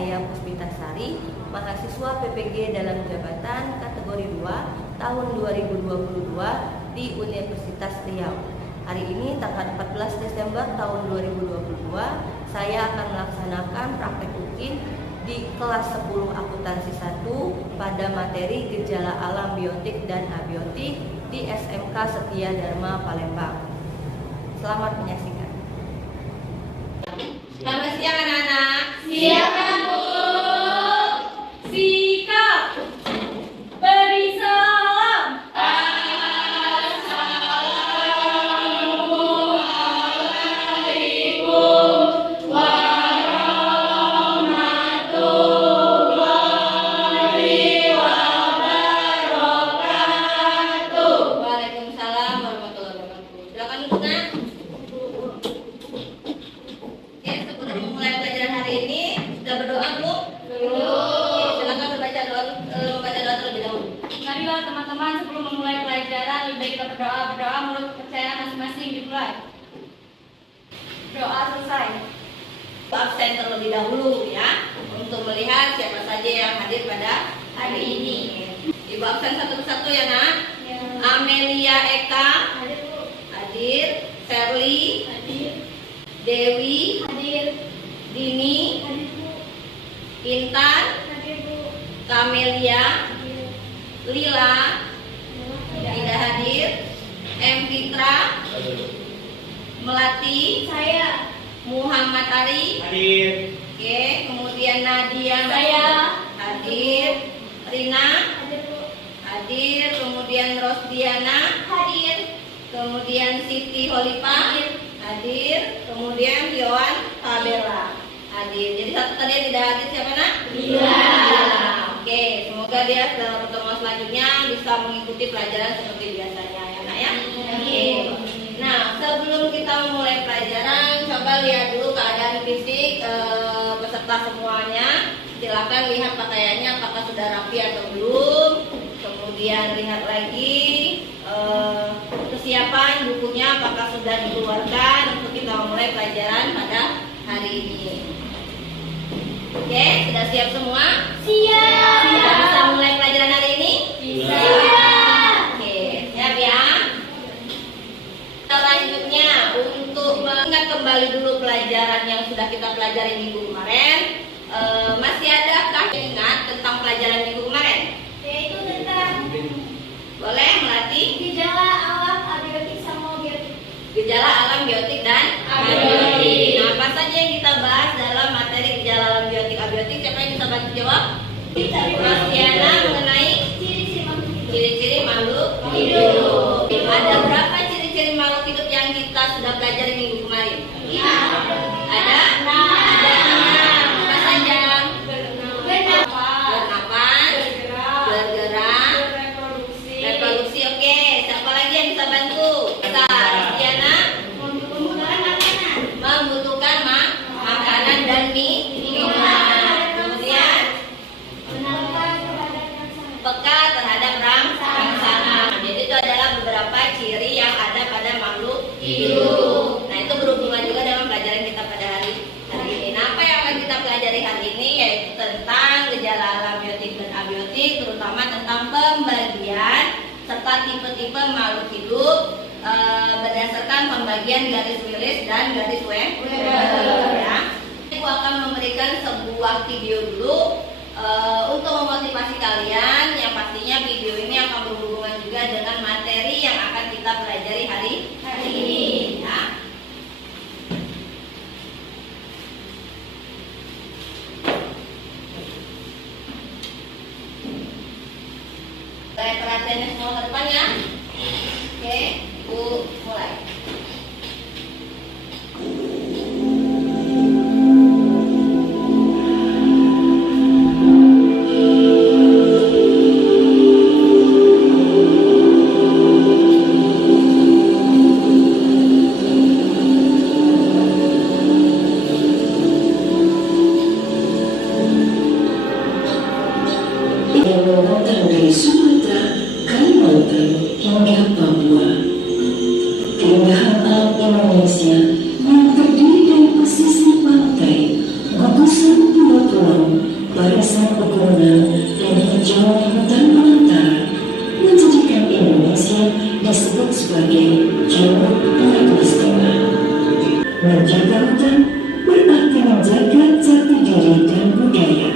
saya Puspitasari, mahasiswa PPG dalam jabatan kategori 2 tahun 2022 di Universitas Riau. Hari ini tanggal 14 Desember tahun 2022, saya akan melaksanakan praktek UKIN di kelas 10 akuntansi 1 pada materi gejala alam biotik dan abiotik di SMK Setia Dharma Palembang. Selamat menyaksikan. Selamat siang anak-anak. Siap, Bu. Sikap. Beri salam. Assalamualaikum warahmatullahi wabarakatuh. Waalaikumsalam warahmatullahi wabarakatuh. Silakan duduk, Nak. Oke, sebelum memulai pelajaran hari ini, sudah berdoa belum? Belum. Silakan membaca doa terlebih dahulu. Marilah teman-teman, sebelum memulai pelajaran, lebih baik kita berdoa menurut kepercayaan masing-masing dimulai. Doa selesai. Absen terlebih dahulu ya, untuk melihat siapa saja yang hadir pada hari ini. Ibu absen satu persatu ya, Nak. Ya. Amelia Eka Hadir, Bu. hadir, Sherly, Hadir. Dewi, Hadir. Dini, Hadir, Bu. Intan, Hadir, Bu. Kamelia, Hadir. Lila, tidak hadir, M. Fitra, Melati, Saya. Muhammad Ari, Hadir. oke, kemudian Nadia, Saya. hadir, Rina, Hadir, Bu. hadir, kemudian Rosdiana, Hadir. kemudian Siti Holipa, hadir, kemudian Yohan Tabela, hadir. Jadi satu tadi yang tidak hadir siapa, Nak? Lila. Oke, semoga dia dalam pertemuan selanjutnya bisa mengikuti pelajaran seperti biasanya ya, Nak ya. Oke. Nah, sebelum kita memulai pelajaran, coba lihat dulu keadaan fisik peserta semuanya. Silakan lihat pakaiannya apakah sudah rapi atau belum. Kemudian lihat lagi kesiapan bukunya apakah sudah dikeluarkan untuk kita memulai pelajaran pada hari ini. Oke, sudah siap semua? Siap. Sudah bisa mulai pelajaran hari ini? Bisa. Oke, siap ya. Selanjutnya untuk mengingat kembali dulu pelajaran yang sudah kita pelajari minggu kemarin, masih adakah yang ingat tentang pelajaran minggu kemarin? Yaitu tentang Boleh Melati? gejala alam abiotik sama biotik. Gejala alam biotik dan Abiotik. Nah, apa saja yang kita bahas dalam materi gejala alam biotik abiotik? Siapa yang bisa bantu jawab? Rostiana mengenai ciri-ciri makhluk hidup. Ada berapa ciri-ciri makhluk hidup yang kita sudah pelajari minggu kemarin? Ada? Ada 6. Apa saja? Bernapas, bergerak, reproduksi. Oke, siapa lagi yang bisa bantu? Kita, Rostiana, membutuhkan makanan dan minuman. Kemudian peka terhadap rangsangan. Jadi itu adalah beberapa ciri yang ada pada makhluk hidup. Nah, itu berhubungan juga dengan pelajaran kita pada hari ini. Nah, apa yang akan kita pelajari hari ini yaitu tentang gejala alam biotik dan abiotik, terutama tentang pembagian serta tipe-tipe makhluk hidup berdasarkan pembagian garis Willis dan garis Weber. Ya. Aku akan memberikan sebuah video dulu untuk memotivasi kalian, yang pastinya video ini akan berhubungan juga dengan materi yang akan kita pelajari hari ini ya. Baik, perhatiannya semua ke depan ya. Oke, Ibu mulai. Dari Sumatera, Kalimantan, Menjaga hutan berarti menjaga jati diri dan budaya.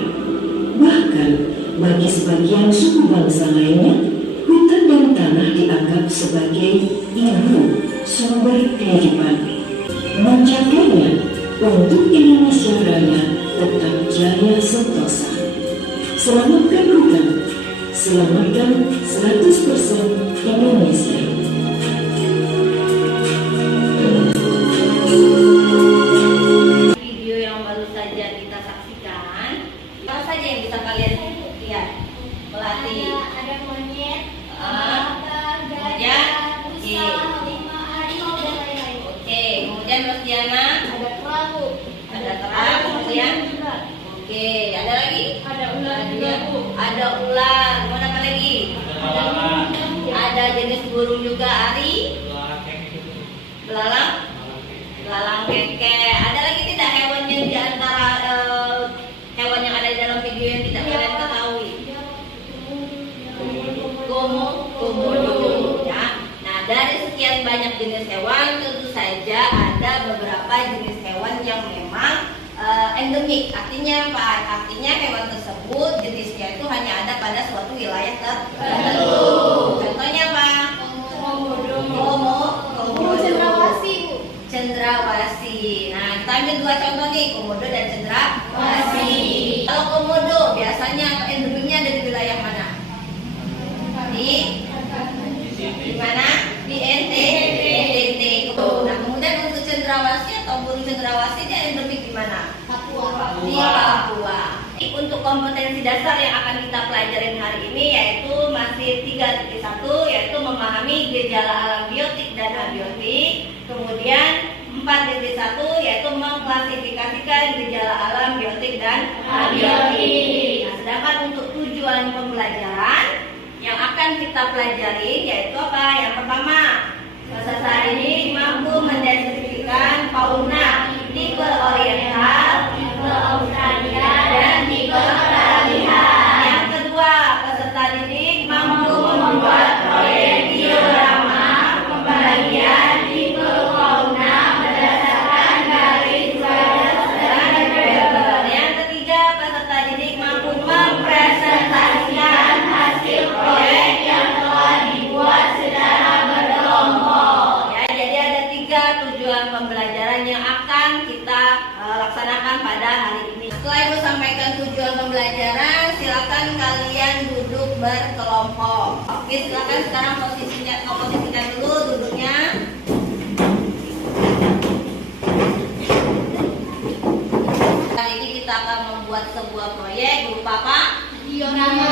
Bahkan bagi sebagian suku bangsa lainnya, hutan dan tanah dianggap sebagai ibu sumber kehidupan. Menjaganya untuk Indonesia Raya tetap jaya sentosa. Selamatkan hutan, selamatkan 100% Indonesia. Video yang baru saja kita saksikan, apa saja yang bisa kalian lihat? Melatih. Ada monyet, Kemudian, oke. Kemudian Rostiana, ada perahu, ada terang. Kemudian, oke. Ada lagi? ada ular juga, Bu. Ada ular. Kemudian apa lagi? Ada jenis burung juga, Ari. Belalang. Belalang keke. Ada lagi tidak hewan yang di antara hewan yang ada di dalam video yang tidak kalian ketahui? Komodo. Ya. Nah, dari sekian banyak jenis hewan, tentu saja ada beberapa jenis hewan yang memang endemik. Artinya apa? Artinya hewan tersebut jenisnya itu hanya ada pada suatu wilayah tertentu. Contohnya apa? Komodo. Cendrawasih. Nah, kita ambil dua contoh nih, komodo dan cendrawasih. Kalau komodo biasanya endemiknya ada di wilayah mana? Di mana? Di NTT. Nah, kemudian untuk cendrawasih atau burung cendrawasih dia endemik di mana? Di Papua. Untuk kompetensi dasar yang akan kita pelajarin hari ini yaitu masih 3.1, yaitu memahami gejala alam biotik dan abiotik. Kemudian 4.1 yaitu mengklasifikasikan gejala alam biotik dan abiotik. Nah, sedangkan untuk tujuan pembelajaran yang akan kita pelajari yaitu apa? Yang pertama, peserta ini mampu mendeskripsikan fauna tipe oriental, tipe Australia, dan tipe Karabian. Yang kedua, peserta didik mampu membuat proyek diorama pembagian tipe fauna berdasarkan garis Weber dan Weber. Yang ketiga, peserta didik mampu mempresentasikan hasil proyek yang telah dibuat secara berkelompok. Ya, jadi ada 3 tujuan pembelajaran yang akan kita laksanakan pada hari ini. Setelah Ibu sampaikan tujuan pembelajaran, silakan kalian duduk berkelompok. Oke, silakan sekarang posisikan dulu duduknya. Kali ini kita akan membuat sebuah proyek berupa apa? Diorama.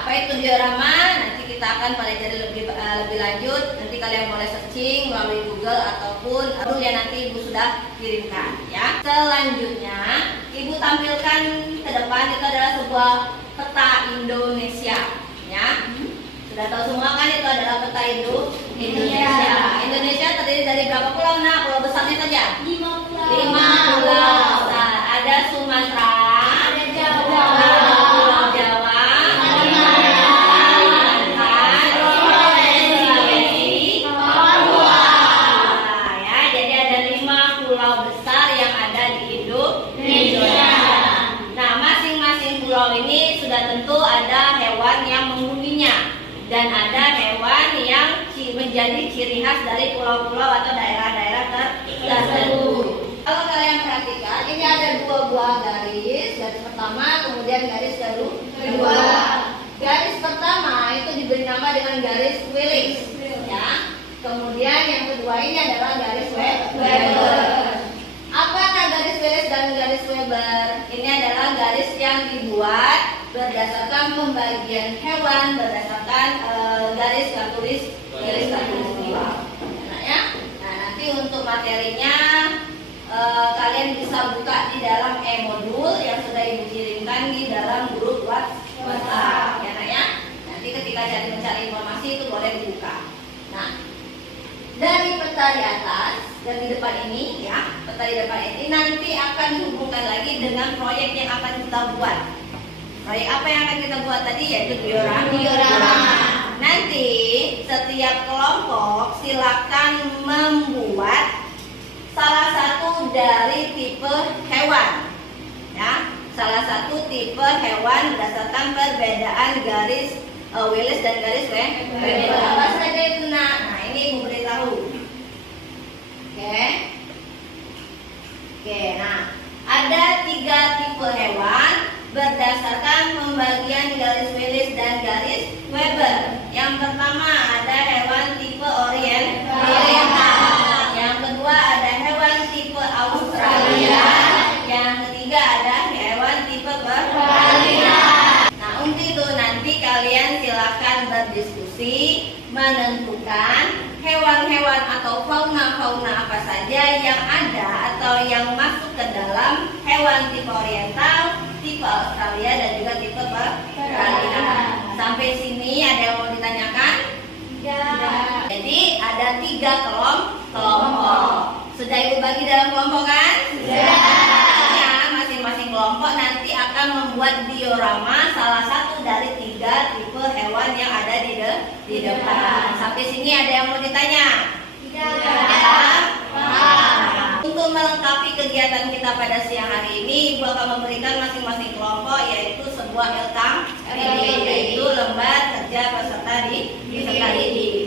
Apa itu diorama? Nanti kita akan pelajari lebih lanjut. Nanti kalian boleh searching melalui Google ataupun yang nanti Ibu sudah kirimkan, ya. Selanjutnya, Ibu tampilkan ke depan itu adalah sebuah peta Indonesia, ya. Sudah tahu semua kan itu adalah peta Indonesia. Indonesia terdiri dari berapa pulau? Nah, pulau besarnya saja. 5 pulau. 5 pulau besar. Ada Sumatera, Ada Jawa, Pulau Jawa, Kalimantan, Sulawesi, Papua. Ya, jadi ada 5 pulau besar yang ada di Indonesia. Nah, masing-masing pulau ini sudah tentu ada hewan yang menghuninya dan ada hewan yang menjadi ciri khas dari pulau-pulau atau daerah-daerah tertentu. Kalau kalian perhatikan, ini ada 2 buah garis. Garis pertama, kemudian garis kedua. Garis pertama itu diberi nama dengan garis Willis, ya. Kemudian yang kedua ini adalah garis Weber. Apakah garis Willis dan garis Weber? Ini adalah garis yang dibuat berdasarkan pembagian hewan berdasarkan garis katulis pulau. Nah, ya. Nah, nanti untuk materinya kalian bisa buka di dalam e-modul yang sudah Ibu kirimkan di dalam grup WhatsApp, ya, Nak, ya. Nanti ketika mencari informasi itu boleh dibuka. Nah, dari peta di atas dan di depan ini, ya, peta di depan ini nanti akan dihubungkan lagi dengan proyek yang akan kita buat. Proyek apa yang akan kita buat tadi? Yaitu diorama. Nanti setiap kelompok silakan membuat tipe hewan berdasarkan perbedaan garis Willis dan garis Weber. Apa saja itu Nah ini Ibu beritahu. Oke, nah ada 3 tipe hewan berdasarkan pembagian garis Willis dan garis Weber. Yang pertama ada hewan tipe oriental. Yang kedua ada hewan tipe Australia. Yang ketiga ada hewan tipe Peralihan. Nah untuk itu nanti kalian silakan berdiskusi menentukan hewan-hewan atau fauna-fauna apa saja yang ada atau yang masuk ke dalam hewan tipe oriental, tipe Australia dan juga tipe Peralihan. Sampai sini ada yang mau ditanyakan? Ya. Jadi ada 3 kelompok. Sudah Ibu bagi dalam kelompok kan? Ya. Masing-masing kelompok nanti akan membuat diorama salah satu dari 3 tipe hewan yang ada di depan. Sampai sini ada yang mau ditanya? Untuk melengkapi kegiatan kita pada siang hari ini, Ibu akan memberikan masing-masing kelompok yaitu sebuah LKPD, yaitu lembar kerja peserta didik.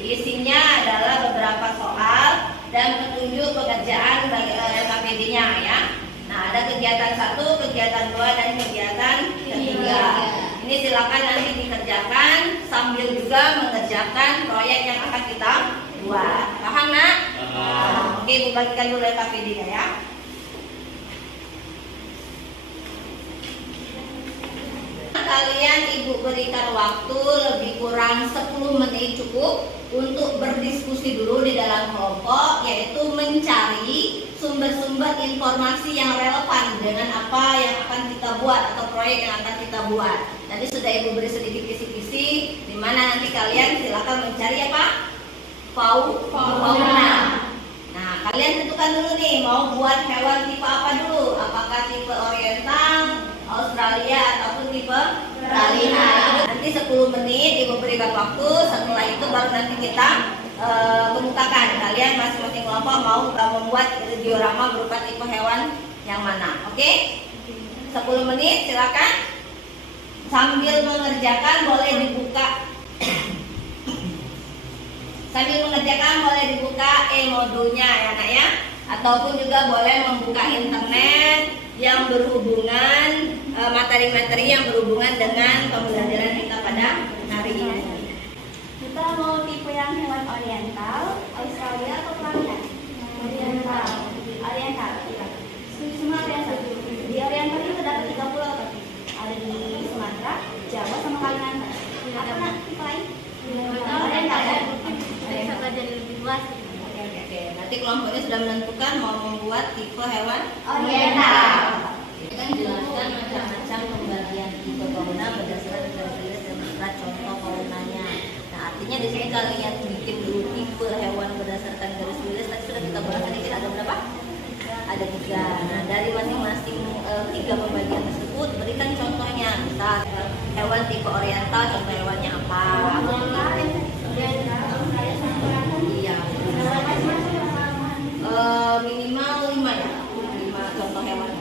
Isinya adalah beberapa soal dan petunjuk pekerjaan bagi LKPD-nya ya. Nah, ada kegiatan 1, kegiatan 2, dan kegiatan ketiga. Ini silakan nanti dikerjakan sambil juga mengerjakan proyek yang akan kita buat. Paham nak? Oke, Ibu bagikan dulu LKPD-nya ya. Kalian Ibu berikan waktu lebih kurang 10 menit cukup untuk berdiskusi dulu di dalam kelompok, yaitu mencari sumber-sumber informasi yang relevan dengan apa yang akan kita buat atau proyek yang akan kita buat. Tadi sudah Ibu beri sedikit kisi-kisi, di mana nanti kalian silakan mencari apa? Fauna. Nah, kalian tentukan dulu nih mau buat hewan tipe apa dulu? Apakah tipe oriental, Australia ataupun tipe Peralihan. Nanti 10 menit Ibu berikan waktu. Setelah itu baru nanti kita kemukakan kalian masing-masing kelompok mau membuat diorama berupa tipe hewan yang mana. Oke? 10 menit silakan. Sambil mengerjakan boleh dibuka. Sambil mengerjakan boleh dibuka modulnya ya nak ya. Ataupun juga boleh membuka internet yang berhubungan materi-materi yang berhubungan dengan pembelajaran kita pada hari ini. Kita mau tipe yang hewan oriental, Australia atau Peralihan? Oriental. Semua oriental. Di oriental itu terdapat 3 pulau tapi ada di Sumatera, Jawa sama Kalimantan. Apa nak tipe lain? Oriental ya. Bisa belajar lebih luas. Oke. Nanti kelompok ini sudah menentukan mau membuat tipe hewan oriental. Kan jelaskan macam-macam pembagian tipe fauna berdasarkan garis dan contoh faunanya. Nah, artinya di sini kalian bikin dulu tipe hewan berdasarkan garis Willis. Tadi sudah kita bahas sedikit, ada berapa? Ada 3. Nah, dari masing-masing 3 pembagian tersebut berikan contohnya. Misal hewan tipe oriental, contoh hewannya apa? Iya. Minimal 5 ya. 5 contoh hewan.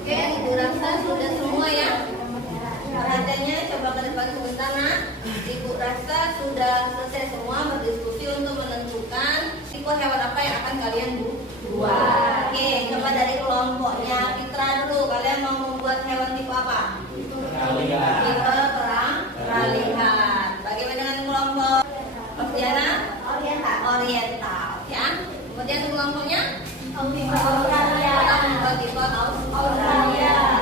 Oke, Ibu rasa sudah semua ya. Perhatiannya coba ke depan sebentar nak. Ibu rasa sudah selesai semua berdiskusi untuk menentukan tipe hewan apa yang akan kalian buat. Oke, coba dari kelompoknya Fitra dulu. Kalian mau membuat hewan tipe apa? Tipe Peralihan. Bagaimana dengan kelompok Diana? Oriental ya. Kemudian kelompoknya Australia.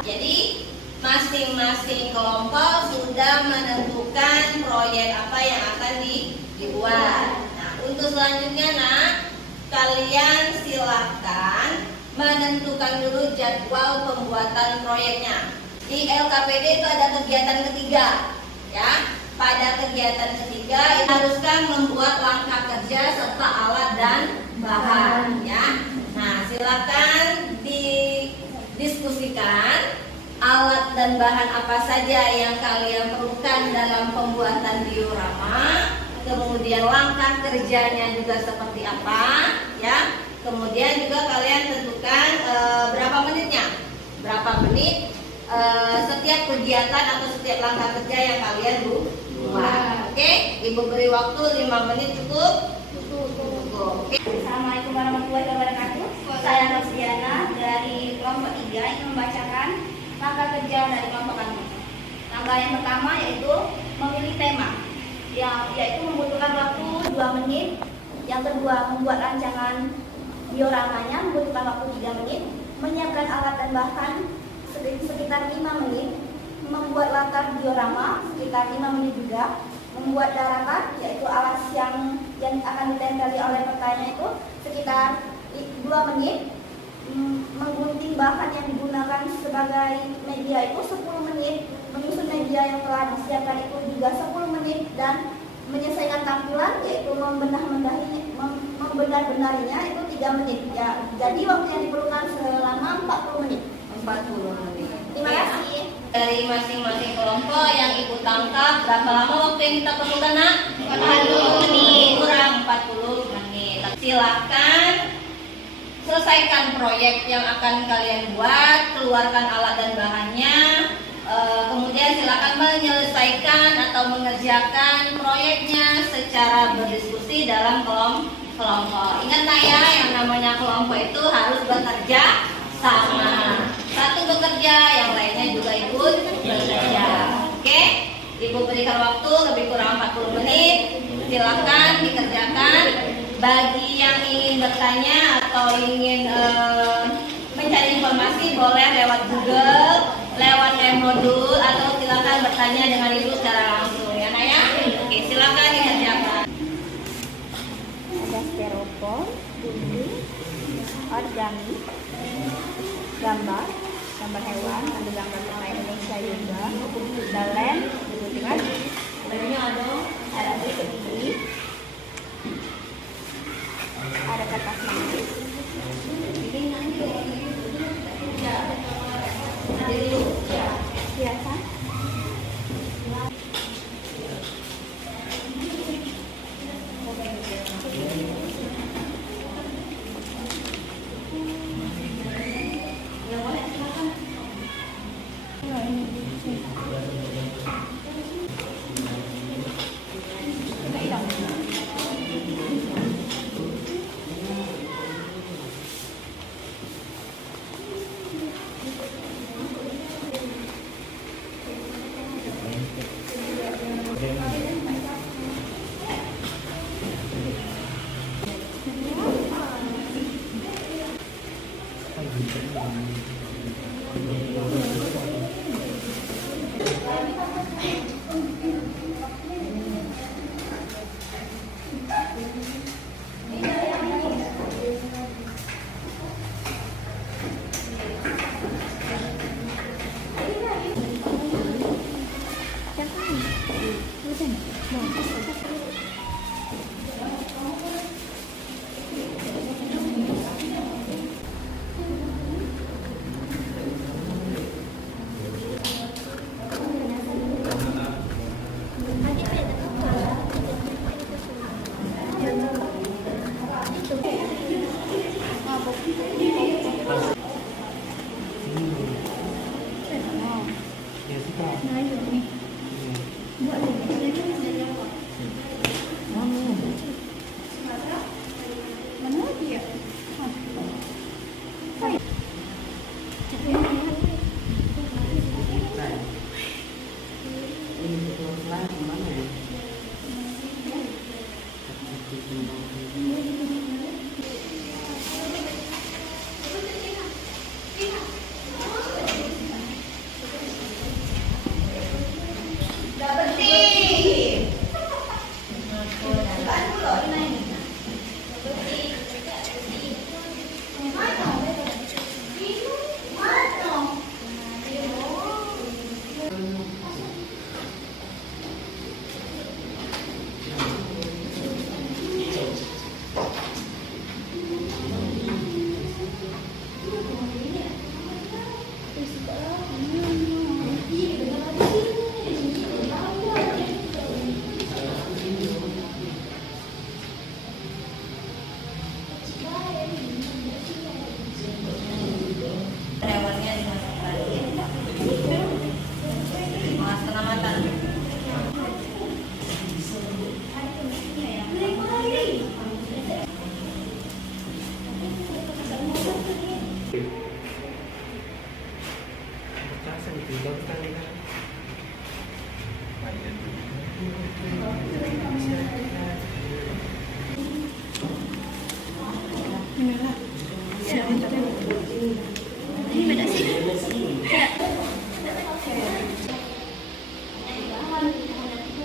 Jadi masing-masing kelompok sudah menentukan proyek apa yang akan dibuat. Nah, untuk selanjutnya nak, kalian silakan menentukan dulu jadwal pembuatan proyeknya. Di LKPD itu ada kegiatan ketiga, ya. Pada kegiatan ketiga haruskan membuat langkah kerja serta alat dan bahan, ya. Nah, silakan didiskusikan alat dan bahan apa saja yang kalian perlukan dalam pembuatan diorama. Kemudian langkah kerjanya juga seperti apa, ya. Kemudian juga kalian tentukan berapa menitnya. berapa menit setiap kegiatan atau setiap langkah kerja yang kalian buat. Oke, Ibu beri waktu 5 menit cukup? Cukup. Oke. Assalamualaikum warahmatullahi wabarakatuh. Saya Rosdiana dari kelompok 3 ingin membacakan langkah kerja dari kelompok kami. Langkah yang pertama yaitu memilih tema, yaitu membutuhkan waktu 2 menit. Yang kedua, membuat rancangan dioramanya membutuhkan waktu 3 menit. Menyiapkan alat dan bahan sekitar 5 menit. Membuat latar diorama sekitar 5 menit juga. Membuat daratan, yaitu alas yang akan ditempeli oleh pertanyaan itu sekitar 2 menit. Menggunting bahan yang digunakan sebagai media itu 10 menit. Menyusun media yang telah disiapkan itu juga 10 menit. Dan menyelesaikan tampilan, yaitu membenar-benarinya itu 3 menit. Ya, jadi waktu yang diperlukan selama 40 menit. 40 menit. Terima kasih. Dari masing-masing kelompok yang Ibu tangkap, berapa lama waktu yang kita perlukan, Nak? 40 menit. Kurang 40 menit. Silakan selesaikan proyek yang akan kalian buat, keluarkan alat dan bahannya. Kemudian silakan menyelesaikan atau mengerjakan proyeknya secara berdiskusi dalam kelompok. Ingat Nak ya, yang namanya kelompok itu harus bekerja sama. Satu bekerja, yang lainnya juga ikut bekerja. Oke? Ibu berikan waktu lebih kurang 40 menit. Silakan dikerjakan. Bagi yang ingin bertanya atau ingin mencari informasi boleh lewat Google, lewat e-modul, atau silakan bertanya dengan Ibu secara langsung ya Nak ya. Oke, silakan dikerjakan. Ada styrofoam, gunting, origami, gambar hewan, ada gambar warna Indonesia juga, ada lem, digunting lagi, ada titik gigi, ada kertas manis, biasa.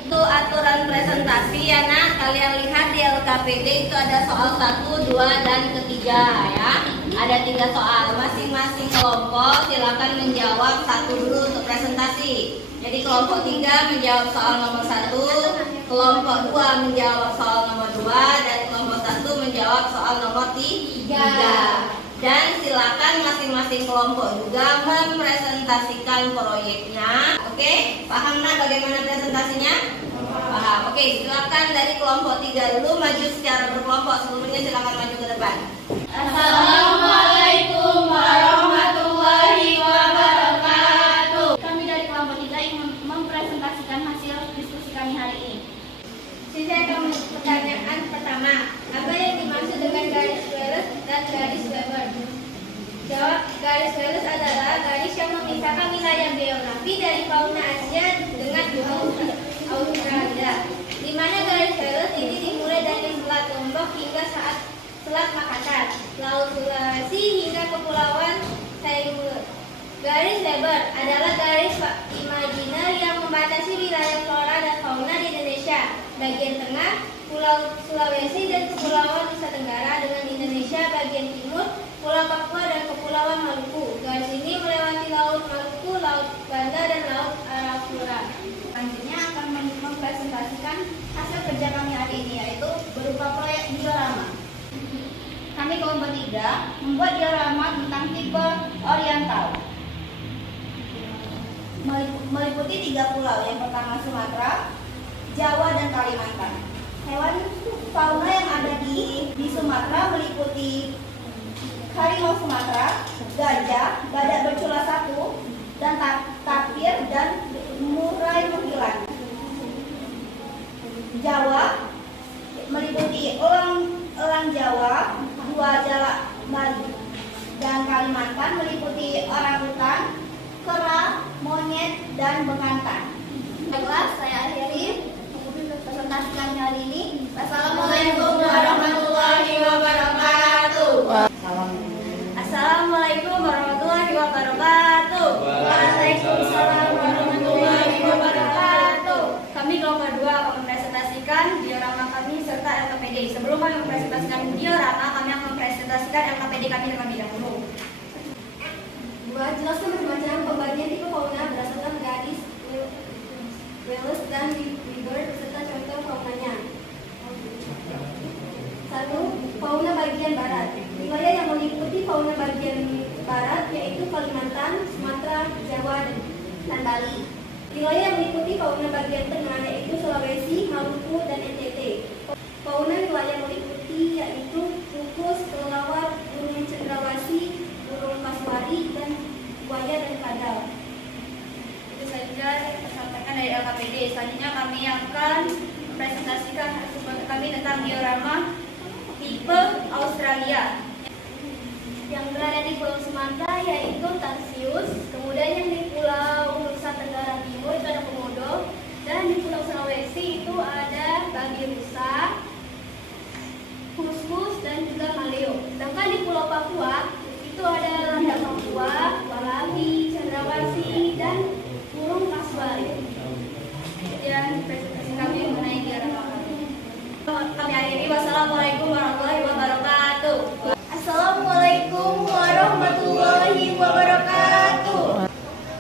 Untuk aturan presentasi ya nak, kalian lihat di LKPD itu ada soal 1, 2, dan ketiga ya. Ada 3 soal, masing-masing kelompok silakan menjawab 1 dulu untuk presentasi. Jadi kelompok 3 menjawab soal nomor 1, kelompok 2 menjawab soal nomor 2, dan kelompok 1 menjawab soal nomor 3. Dan silakan masing-masing kelompok juga mempresentasikan proyeknya. Oke, paham nak bagaimana presentasinya? Paham. Oke, silakan dari kelompok 3 dulu maju secara berkelompok. Sebelumnya silakan maju ke depan. Assalamualaikum warahmatullahi wabarakatuh. Kami dari kelompok 3 ingin mempresentasikan hasil diskusi kami hari ini. Saya akan pertanyaan pertama. Apa yang dimaksud dengan garis Wallace dan garis Weber? Jawab, garis Wallace adalah garis yang memisahkan wilayah geografi dari fauna Asia dengan Australia. Di mana garis Wallace ini dimulai dari Selat Lombok hingga Selat Makassar, Laut Sulawesi hingga Kepulauan Sayur. Garis Weber adalah garis imajiner yang membatasi wilayah flora dan fauna di Indonesia, bagian tengah, Pulau Sulawesi dan Kepulauan Nusa Tenggara dengan Indonesia bagian timur, Pulau Papua dan Kepulauan Maluku. Garis ini melewati Laut Maluku, Laut Banda dan Laut Arafura. Selanjutnya akan mempresentasikan hasil kerja kami hari ini, yaitu berupa proyek diorama. Kami kelompok 3 membuat diorama tentang tipe oriental, meliputi 3 pulau. Yang pertama Sumatera, Jawa, dan Kalimantan. Hewan fauna yang ada di Sumatera meliputi harimau Sumatera, gajah, badak bercula 1, dan tapir dan murai muhilan. Jawa meliputi elang Jawa, 2 jalak Bali, dan Kalimantan meliputi orangutan, kera, monyet, dan bekantan. Baiklah, saya akhiri presentasi kami hari ini. Assalamualaikum warahmatullahi wabarakatuh. Assalamualaikum warahmatullahi wabarakatuh. Waalaikumsalam warahmatullahi wabarakatuh. Kami kelompok 2 akan mempresentasikan diorama kami serta LKPD. Sebelum kami mempresentasikan diorama, kami akan mempresentasikan LKPD kami terlebih dahulu. 2. Jelaskan macam-macam pembagian tipe fauna berdasarkan garis Wallace dan Weber beserta contoh faunanya. 1. Fauna bagian barat. Wilayah yang meliputi fauna bagian barat yaitu Kalimantan, Sumatera, Jawa, dan Bali. Wilayah yang meliputi fauna bagian tengah yaitu Sulawesi, Maluku, dan NTT. Fauna wilayah meliputi yaitu kukus, kelelawar, burung cendrawasih, burung kasuari, dan buaya dan kadal. Itu saja yang disampaikan dari LKPD. Selanjutnya kami akan mempresentasikan hasil proyek kami tentang diorama tipe Australia Yang berada di Pulau Sumatera yaitu Tarsius, kemudian yang di Pulau Nusa Tenggara Timur itu ada Komodo, dan di Pulau Sulawesi itu ada babi rusa, kuskus, dan juga maleo. Sedangkan di Pulau Papua itu ada landak Papua, walabi, cendrawasih, dan burung kasuari. dan presentasi kami mengenai diorama Kami akhiri. Wassalamualaikum warahmatullahi wabarakatuh. Assalamualaikum warahmatullahi wabarakatuh.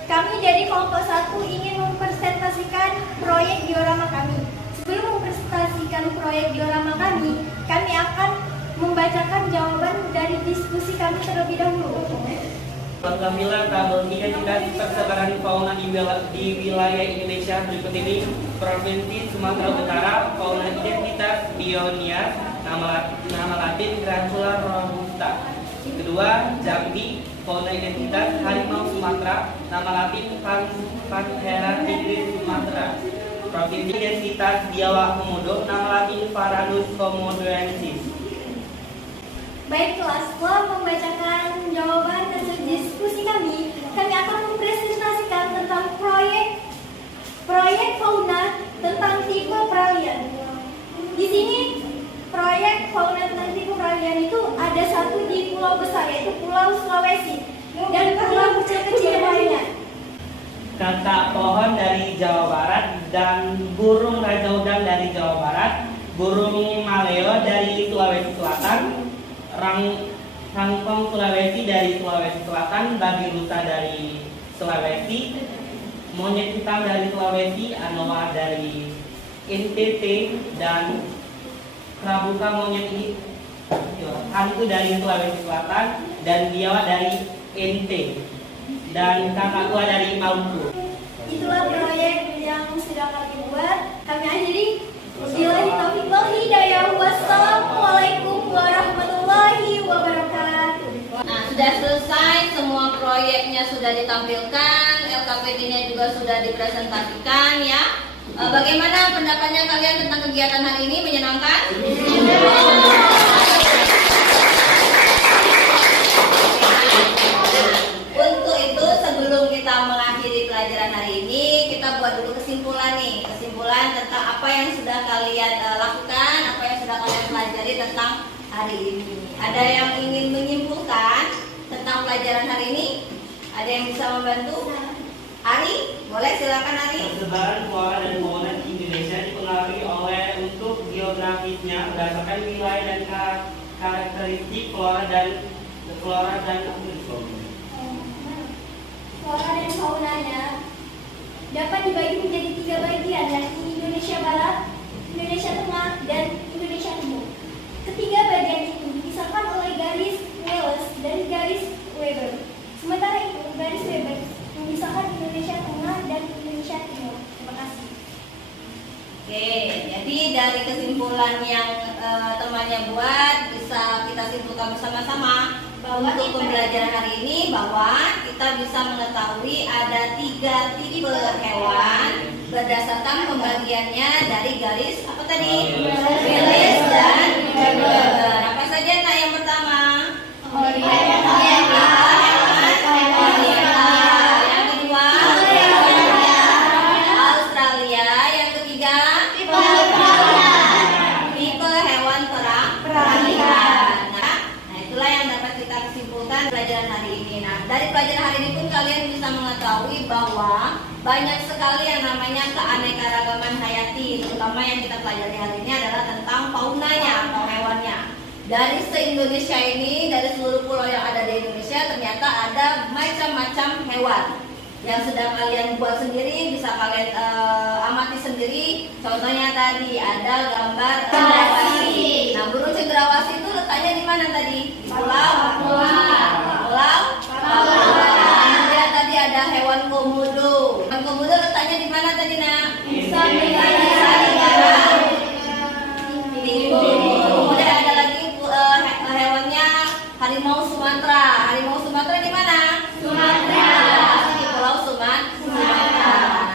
Kami dari kelompok 1 ingin mempresentasikan proyek diorama kami. Sebelum mempresentasikan proyek diorama kami akan membacakan jawaban dari diskusi kami terlebih dahulu. Pengambilan tabel identitas persebaran fauna di wilayah Indonesia berikut ini. Provinsi Sumatera Utara, fauna identitas Bionia, nama Latin Tarantula robusta. Kedua, Jambi, fauna identitas harimau Sumatera, nama Latin Panthera tigris Sumatera. Provinsi identitas biawak komodo, nama Latin Varanus komodoensis. Baiklah, setelah membacakan jawaban hasil diskusi kami akan mempresentasikan tentang proyek fauna tentang tipe peralihan. Di sini proyek fauna tentang tipe peralihan itu ada satu di pulau besar, yaitu Pulau Sulawesi, dan pulau kecil-kecil lainnya. Kata pohon dari Jawa Barat dan burung raja udang dari Jawa Barat, burung maleo dari Sulawesi Selatan, rangkong Sulawesi dari Sulawesi Selatan, babi rusa dari Sulawesi, monyet hitam dari Sulawesi, anoa dari NTT, dan kerabuka monyet hantu dari Sulawesi Selatan, dan biawak dari NT, dan kakak tua dari Maluku. Itulah proyek yang sudah kami buat. Kami akhiri. Wabillahi taufiq wal hidayah. Wassalamualaikum warahmatullahi wabarakatuh. Nah, sudah selesai, semua proyeknya sudah ditampilkan, LKPD-nya juga sudah dipresentasikan ya. Bagaimana pendapatnya kalian tentang kegiatan hari ini? Menyenangkan? Untuk itu, sebelum kita mengakhiri pelajaran hari ini, kita buat dulu kesimpulan nih. Kesimpulan tentang apa yang sudah kalian lakukan, apa yang sudah kalian pelajari tentang hari ini. Ada yang ingin menyimpulkan tentang pelajaran hari ini? Ada yang bisa membantu? Ari, boleh silakan Ari. Persebaran flora dan fauna di Indonesia dipengaruhi oleh untuk geografisnya berdasarkan wilayah dan karakteristik flora dan Flora dan faunanya dapat dibagi menjadi 3 bagian, yakni Indonesia Barat, Indonesia Tengah, dan Indonesia Timur. Ketiga bagian itu dipisahkan oleh garis Wallace dan garis Weber. Sementara itu, garis Weber memisahkan Indonesia Tengah dan Indonesia Timur. Terima kasih. Oke, jadi dari kesimpulan yang temannya buat, bisa kita simpulkan bersama-sama bahwa untuk pembelajaran hari ini bahwa kita bisa mengetahui ada 3 tipe hewan berdasarkan pembagiannya dari garis apa tadi? Wallace dan Weber. Apa saja Nak yang pertama? Yang kedua Australia, yang ketiga tipe hewan peralihan. Nah, itulah yang dapat kita simpulkan pelajaran hari ini. Nah, dari pelajaran hari ini pun kalian bisa mengetahui bahwa banyak sekali yang namanya keanekaragaman hayati, terutama yang kita pelajari hari ini adalah tentang faunanya atau hewannya. Dari se-Indonesia ini, dari seluruh pulau yang ada di Indonesia, ternyata ada macam-macam hewan yang sedang kalian buat sendiri, bisa kalian amati sendiri. Contohnya tadi ada gambar cendrawasih. Nah, burung cendrawasih itu letaknya di mana tadi? Di pulau Papua. Kemudian tadi ada hewan komodo. Hewan komodo letaknya di mana tadi, Nak? Di Nusa Tenggara Timur. Kemudian ada lagi hewannya harimau Sumatera. Harimau Sumatera di mana? Sumatera. Di Pulau Sumatera.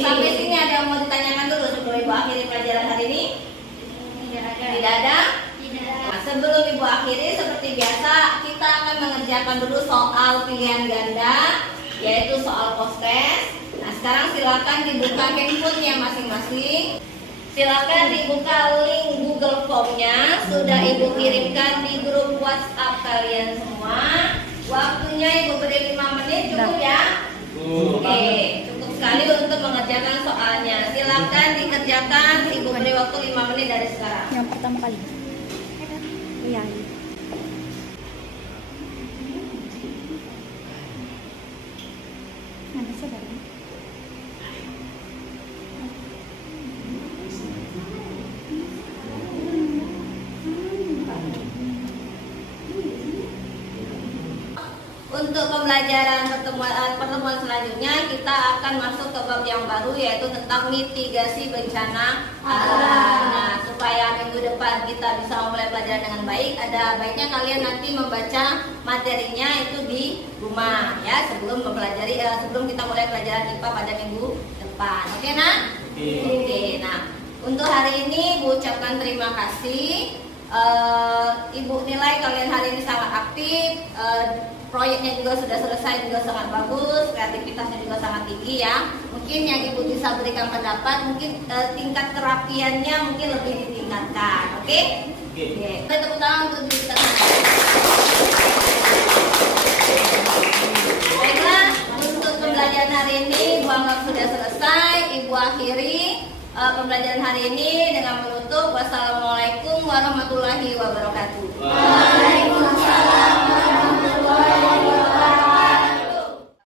Sampai sini ada yang mau ditanyakan dulu sebelum Ibu akhiri pelajaran hari ini? Tidak ada? Nah, sebelum Ibu akhiri, seperti biasa kita akan mengerjakan dulu soal pilihan ganda, yaitu soal post-test. Nah, sekarang silakan dibuka handphonenya masing-masing. Silakan dibuka link Google Form-nya, sudah Ibu kirimkan di grup WhatsApp kalian semua. Waktunya Ibu beri 5 menit, cukup ya? Oke, cukup sekali untuk mengerjakan soalnya. Silakan dikerjakan, Ibu beri waktu 5 menit dari sekarang. Yang pertama kali. Iya. Nanti saudara. Untuk pembelajaran pertemuan selanjutnya kita akan masuk ke bab yang baru, yaitu tentang mitigasi bencana alam. Nah, supaya minggu depan kita bisa memulai pelajaran dengan baik, ada baiknya kalian nanti membaca materinya itu di rumah ya, sebelum kita mulai pelajaran IPA pada minggu depan. Oke, Nak? Oke. Nah, untuk hari ini Bu ucapkan terima kasih Ibu nilai kalian hari ini sangat aktif, proyeknya juga sudah selesai, juga sangat bagus, kreativitasnya juga sangat tinggi ya. Mungkin yang Ibu bisa berikan pendapat, mungkin tingkat kerapiannya mungkin lebih ditingkatkan, oke? Oke. Tepuk tangan untuk diri kita sendiri. Baiklah, untuk pembelajaran hari ini Ibu anggap sudah selesai. Ibu akhiri pembelajaran hari ini dengan menutup wassalamualaikum warahmatullahi wabarakatuh. Waalaikumsalam.